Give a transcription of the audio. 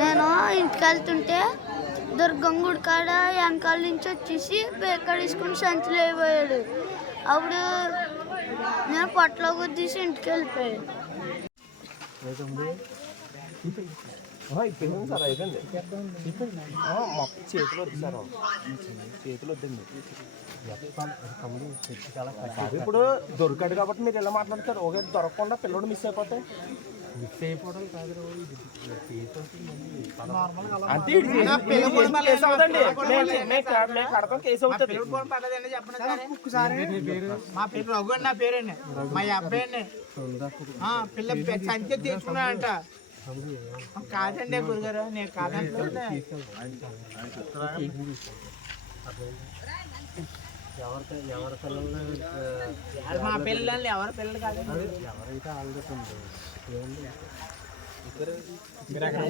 నేను ఇంటికి వెళ్తుంటే దుర్గం గుడి కాడ వెనకాల నుంచి వచ్చేసి బేకర్ తీసుకుని సంచులు అయిపోయాడు. అప్పుడు నేను పొట్టలో గుద్దీసి ఇంటికి వెళ్ళిపోయాడు. అయిపోయింది సార్, అయిపోయింది. మొత్తం చేతులు వద్దు సార్, చేతులు వద్దండి. ఇప్పుడు దొరికాడు కాబట్టి మీరు ఎలా మాట్లాడతారు? ఒక దొరకకుండా పిల్లడు మిస్ అయిపోతే అయిపోవడం కాదు, అంటే కేసు అవుతుంది. కడతాం, కేసు అవుతుంది. మా పేరు రఘు అండి, నా పేరండి. మా అబ్బాయి అండి పిల్ల సంచి తీసుకున్నాడంట. కాదండి గురుగారు, నేను కాదంటే ఎవరి పిల్లలు మా పిల్లలు ఎవరి పిల్లలు కాదండి. ఎవరైతే ఆల్రెడీ